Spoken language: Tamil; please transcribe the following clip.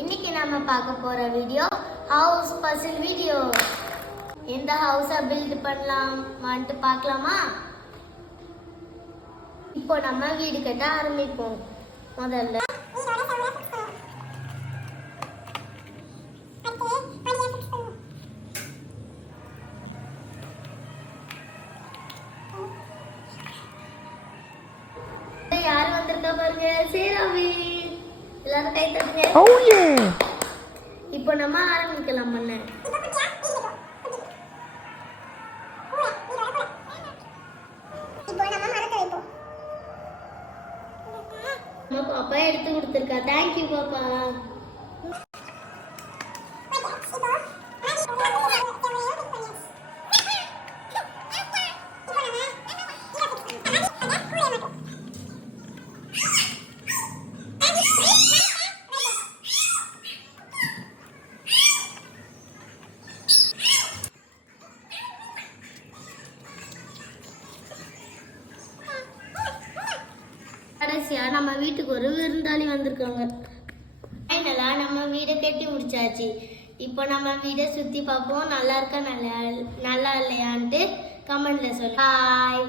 இன்னைக்கு நாம பார்க்க போற வீடியோ ஹவுஸ் பசில் வீடியோ. எந்த ஹவுஸை பில்ட் பண்ணலாம்னு பார்க்கலாமா? இப்போ நம்ம வீடு கட்ட ஆரம்பிப்போம். முதல்ல யாரு வந்திருக்கா பாருங்க, சேராவி. எல்லாரும் கை தட்டுங்க. Oh yeah. இப்போ நம்ம ஆரம்பிக்கலாம் பண்ண. பாப்பா எடுத்து கொடுத்துருக்கா. தேங்க்யூ பாப்பா. கடைசியா நம்ம வீட்டுக்கு ஒரு விருந்தாளி வந்திருக்காங்க. ஃபைனலா நம்ம வீடை கட்டி முடிச்சாச்சு. இப்போ நம்ம வீடை சுத்தி பார்ப்போம். நல்லா இருக்கா நல்லா இல்லையான்ட்டு கமெண்ட்ல சொல்லு. ஹாய்.